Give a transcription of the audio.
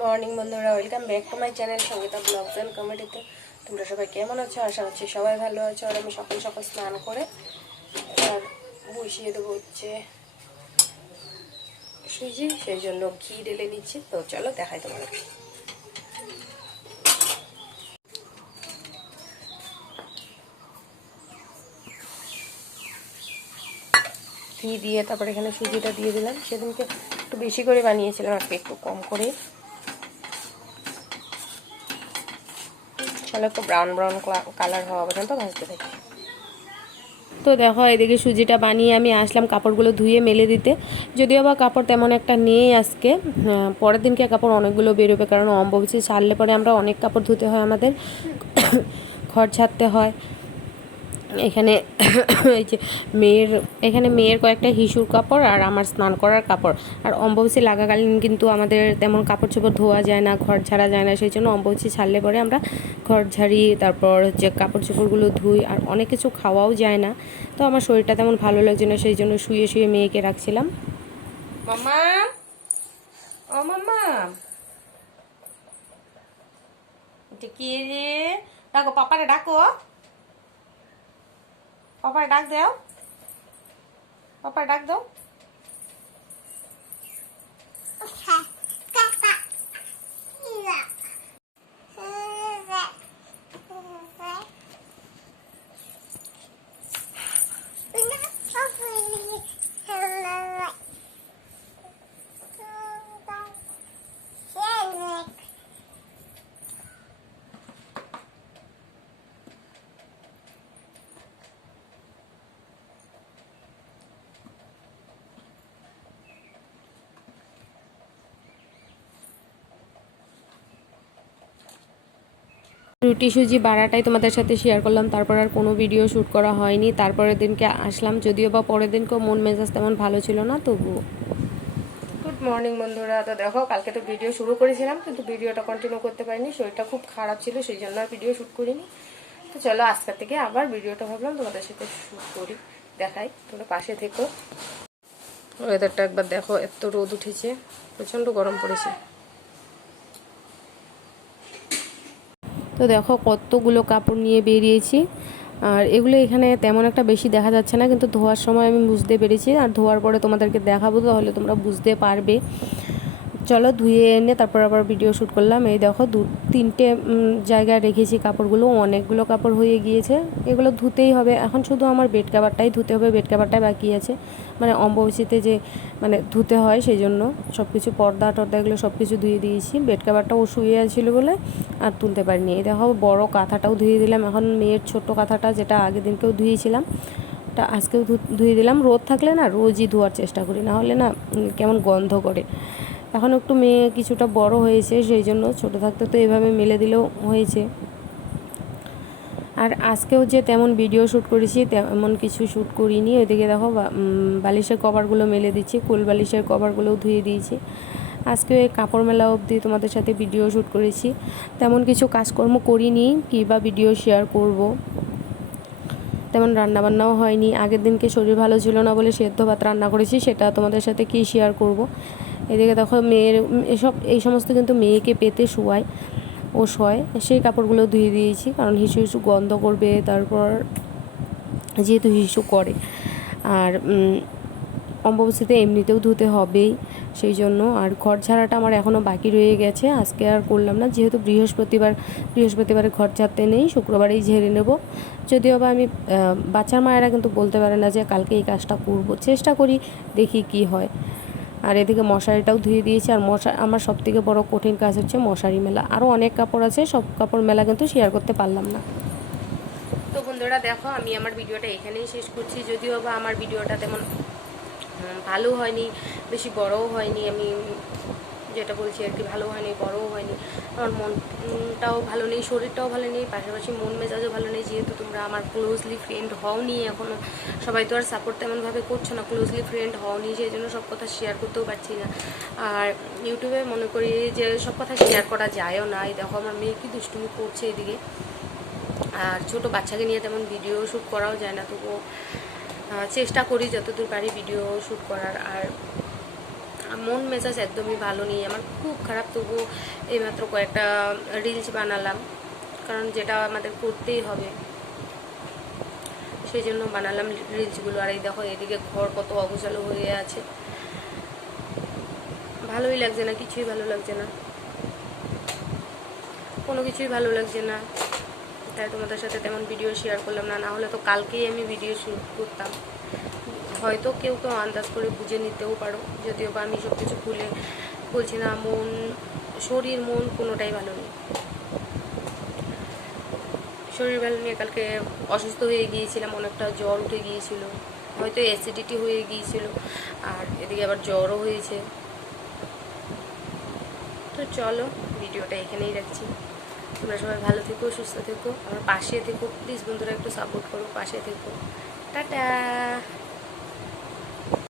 Morning বন্ধুরা, welcome back to my channel Sangeeta blogs and কমেডিতে। তোমরা সবাই কেমন আছো? আশা করছি সবাই ভালো আছো। আর আমি সকাল সকাল স্নান করে আর বসিয়ে দেবো হচ্ছে সুজি, সেই জন্য ঘি ঢেলে নিচ্ছি। তো চলো দেখাই তোমাদের। ঘি দিয়ে তারপরে এখানে সুজিটা দিয়ে দিলাম। সেদিনকে একটু বেশি করে বানিয়েছিলাম, আজকে একটু কম করে চলো একটু ব্রাউন ব্রাউন কালার হওয়া পর্যন্ত ভাজতে থাকি। তো দেখো এদিকে সুজিটা বানিয়ে আমি আসলাম কাপড়গুলো ধুয়ে মেলে দিতে। যদিও বা কাপড় তেমন একটা নেই আজকে। হ্যাঁ, পরের দিনকে কাপড় অনেকগুলো বেরোবে কারণ অম্বুবাচী ছাড়লে পরে আমরা অনেক কাপড় ধুতে হয় আমাদের। ঘর ছাড়তে হয়। এখানে এই যে মেয়ের, এখানে মেয়ের কয়েকটা হিসুর কাপড় আর আমার স্নান করার কাপড়। আর অম্বুবাচী লাগাকালীন কিন্তু আমাদের তেমন কাপড় চোপড় ধোয়া যায় না, ঘর ঝাড়া যায় না, সেই জন্য অম্বুবাচী ছাড়লে পরে আমরা ঘর ঝাড়ি, তারপর যে কাপড় চোপড়গুলো ধুই আর অনেক কিছু খাওয়াও যায় না। তো আমার শরীরটা তেমন ভালো লাগছে না, সেই জন্য শুয়ে শুয়ে মেয়েকে রাখছিলাম। মামা ও ডাকো পাপারে ডাকো। পাপার ডাক দাও পাপার ডাক দাও রুটি সুজি বাড়াটাই তোমাদের সাথে শেয়ার করলাম, তারপর আর কোনো ভিডিও শ্যুট করা হয়নি। তারপরের দিনকে আসলাম, যদিও বা পরের দিনকেও মন মেজাজ তেমন ভালো ছিল না, তবুও। গুড মর্নিং বন্ধুরা। তো দেখো, কালকে তো ভিডিও শুরু করেছিলাম, কিন্তু ভিডিওটা কন্টিনিউ করতে পারিনি, শরীরটা খুব খারাপ ছিল, সেই জন্য আর ভিডিও শ্যুট করিনি। তো চলো, আজকের থেকে আবার ভিডিওটা ভাবলাম তোমাদের সাথে শ্যুট করি, দেখাই, তোমরা পাশে থেকো। ওয়েদারটা একবার দেখো, এত রোদ উঠেছে, প্রচণ্ড গরম পড়েছে। তো দেখো কতগুলো কাপড় নিয়ে বেরিয়েছি। আর এগুলো এখানে তেমন একটা বেশি দেখা যাচ্ছে না, কিন্তু ধোয়ার সময় আমি বুঝতে পেরেছি। আর ধোয়ার পরে তোমাদেরকে দেখাবো, তাহলে তোমরা বুঝতে পারবে। চলো ধুয়ে এনে তারপর আবার ভিডিও শ্যুট করলাম। এই দেখো দু, তিনটে জায়গায় রেখেছি কাপড়গুলো, অনেকগুলো কাপড় হয়ে গিয়েছে। এগুলো ধুতেই হবে। এখন শুধু আমার বেড কাভারটাই ধুতে হবে বেড কাভারটাই বাকি আছে। মানে অম্বুবাচীতে যে মানে ধুতে হয় সেই জন্য সব কিছু পর্দা টর্দা এগুলো সব কিছু ধুয়ে দিয়েছি। বেড কাভারটাও শুয়ে আছিল বলে আর তুলতে পারিনি। এই দেখো বড় কাঁথাটাও ধুয়ে দিলাম। এখন মেয়ের ছোট্ট কাঁথাটা যেটা আগের দিনকেও ধুয়েছিলাম তা আজকেও ধুয়ে দিলাম। রোদ থাকলে না রোজই ধোয়ার চেষ্টা করি। না হলে না কেমন গন্ধ করে। এখন একটু মেয়ে কিছুটা বড় হয়েছে, সেই জন্য ছোট থাকতে তো এভাবে মেলে দিলেও হয়েছে। আর আজকেও যে তেমন ভিডিও শ্যুট করেছি, তেমন কিছু শ্যুট করিনি। ওইদিকে দেখো বালিশের কভারগুলো মেলে দিচ্ছি, কুল বালিশের কভারগুলোও ধুয়ে দিয়েছি। আজকে কাপড় মেলা অবধি তোমাদের সাথে ভিডিও শ্যুট করেছি। তেমন কিছু কাজকর্ম করিনি, কী বা ভিডিও শেয়ার করব। তেমন রান্নাবান্নাও হয়নি। আগের দিনকে শরীর ভালো ছিল না বলে সেদ্ধ ভাত রান্না করেছি, সেটা তোমাদের সাথে কী শেয়ার করব? এদিকে দেখো মেয়ের, এসব, এই সমস্ত কিন্তু মেয়েকে পেতে শোয়ায় ও শয়। সেই কাপড়গুলো ধুয়ে দিয়েছি, কারণ হিসু হিসু গন্ধ করবে, তারপর যেহেতু হিসু করে। আর অম্বুবাচীতে এমনিতেও ধুতে হবেই, সেই জন্য। আর ঘর ঝাড়াটা আমার এখনও বাকি রয়ে গেছে, আজকে আর করলাম না। যেহেতু বৃহস্পতিবার, বৃহস্পতিবারে ঘর ঝাড়তে নেই, শুক্রবারেই ঝেড়ে নেব। যদিও বা আমি বাচ্চার মায়েরা কিন্তু বলতে পারে না যে কালকে এই কাজটা করব। চেষ্টা করি, দেখি কি হয়। আর এদিকে মশারিটাও ধুয়ে দিয়েছি। আর মশা, আমার সব থেকে বড় কঠিন কাজ হচ্ছে মশারি মেলা। আরও অনেক কাপড় আছে, সব কাপড় মেলা কিন্তু শেয়ার করতে পারলাম না। তো বন্ধুরা দেখো, আমি আমার ভিডিওটা এখানেই শেষ করছি। যদিও বা আমার ভিডিওটা তেমন ভালো হয়নি, বেশি বড়ও হয়নি, আমি যেটা বলছি আর কি, ভালো হয়নি, বড়ও হয়নি। আমার মনটাও ভালো নেই, শরীরটাও ভালো নেই, পাশাপাশি মন মেজাজও ভালো নেই, যেহেতু তোমরা আমার ক্লোজলি ফ্রেন্ড হও নি এখনও সবাই তো আর সাপোর্ট তেমনভাবে করছ না ক্লোজলি ফ্রেন্ড হও নি সেই জন্য সব কথা শেয়ার করতেও পারছি না। আর ইউটিউবে মনে করি যে সব কথা শেয়ার করা যায়ও না, এই দেখো আমার মেয়ে কি দুষ্টুমি করছে এদিকে। আর ছোট বাচ্চাকে নিয়ে তেমন ভিডিও শ্যুট করাও যায় না, তবুও চেষ্টা করি যতদূর পারি ভিডিও শ্যুট করার। আর মন মেজাজ একদমই ভালো নেই। আমার খুব খারাপ, তবুও এইমাত্র কয়েকটা রিলস বানালাম। কারণ যেটা আমাদের করতেই হবে। সেই জন্য বানালাম রিলসগুলো আর এই দেখো, এদিকে ঘর কত অগোছালো হয়ে আছে। ভালোই লাগছে না, কিছুই ভালো লাগছে না। কোনো কিছুই ভালো লাগছে না। তাই তোমাদের সাথে তেমন ভিডিও শেয়ার করলাম না। না হলে তো কালকেই আমি ভিডিও শ্যুট করতাম। হয়তো কেউ কেউ আন্দাজ করে বুঝে নিতেও পারো। যদিও বা আমি সব কিছু খুলে বলছি না, মন, শরীর, মন কোনোটাই ভালো নেই। শরীর ভালো নিয়ে কালকে অসুস্থ হয়ে গিয়েছিলাম, অনেকটা জ্বর উঠে গিয়েছিল, হয়তো অ্যাসিডিটি হয়ে গিয়েছিল, আর এদিকে আবার জ্বরও হয়েছে। তো চলো, ভিডিওটা এখানেই রাখছি। তোমরা সবাই ভালো থেকো, সুস্থ থেকো, আমার পাশে থেকো প্লিজ বন্ধুরা একটু সাপোর্ট করো, পাশে থেকো। টাটা!